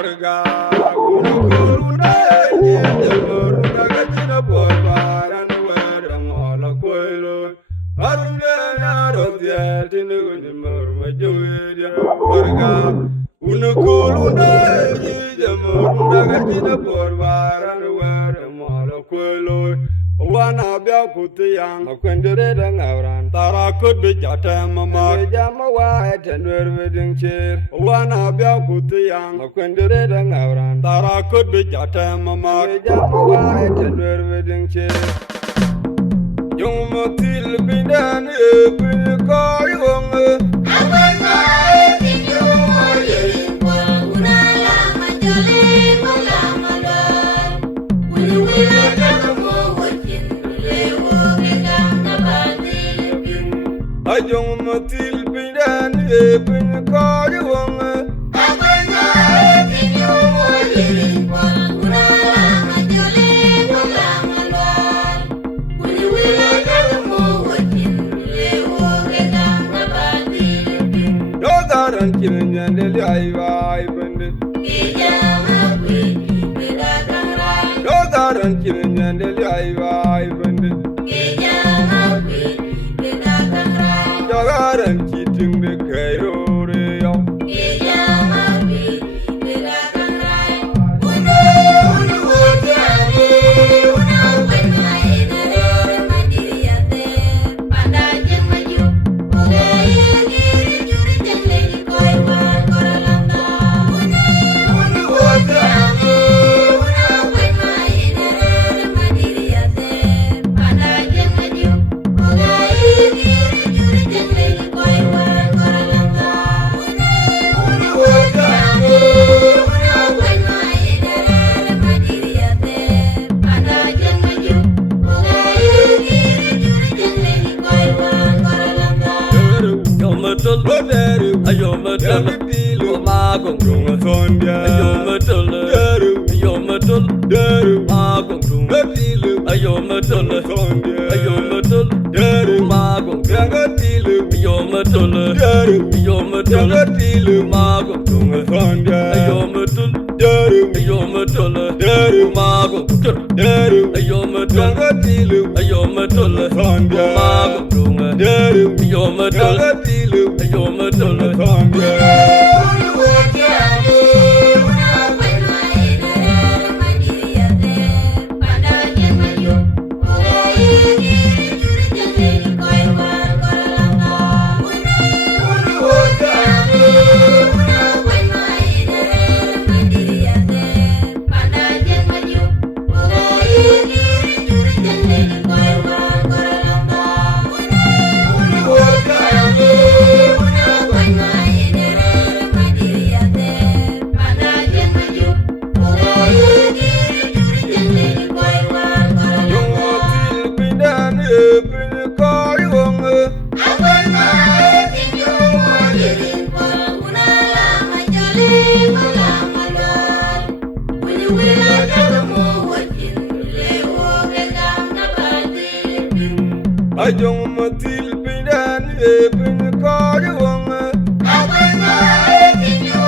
Warga Unukuruna Yamuruna Gachina Borbaran Wedam Ola Koilo Aruna Rodia Tinumur Majuya Warga Unukuruna Yamuruna Gachina Borbaran Wedam Ola Koilo Wana bia kuti yang akwendere dangauran tara kudu jata mama jama wa tenwer wedding chair wana bia kuti yang akwendere dangauran tara kudu jata mama jama wa tenwer wedding chair yung motil bidan e bin ko yung awanga tinyo ye una la majole kola malon wi Ajong matil pindan e pin ko yung awanga tinyo ye una la majole kola malon wi Dogaran kinyandeli aiwai bende Dogaran kinyandeli aiwai bende Dogaran kiting de kairore yo Ajong matil pindan e pin ko yung awanga tinyo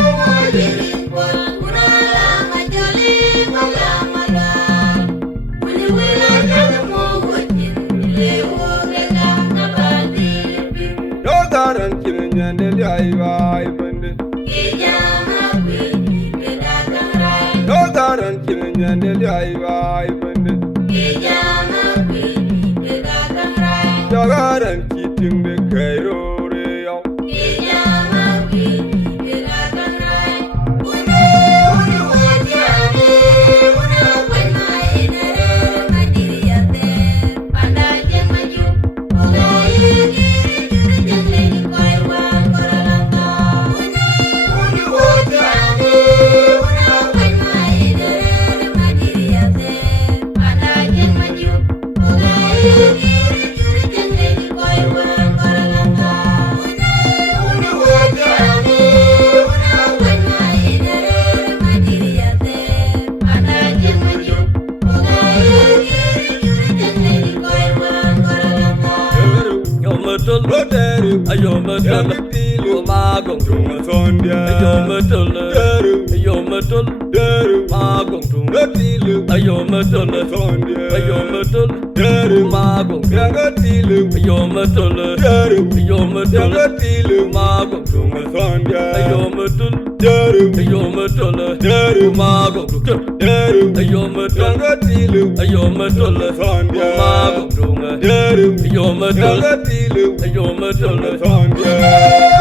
ye una la majole kola malon wi mo watin le wo ga na bandi Dogaran kinyandeli aiwai bende Dogaran kinyandeli aiwai bende Dogaran kiting de kairore yo Ayom Ayo matul deru magong tung gatilu Ayo matul sondia Ayo matul deru magong tung gatilu Ayo matul deru Ayo matul gatilu magong tung sondia Ayo matul deru Ayo matul deru magong tung deru Ayo matul gatilu Ayo matul sondia magong tung deru Ayo matul gatilu Ayo matul sondia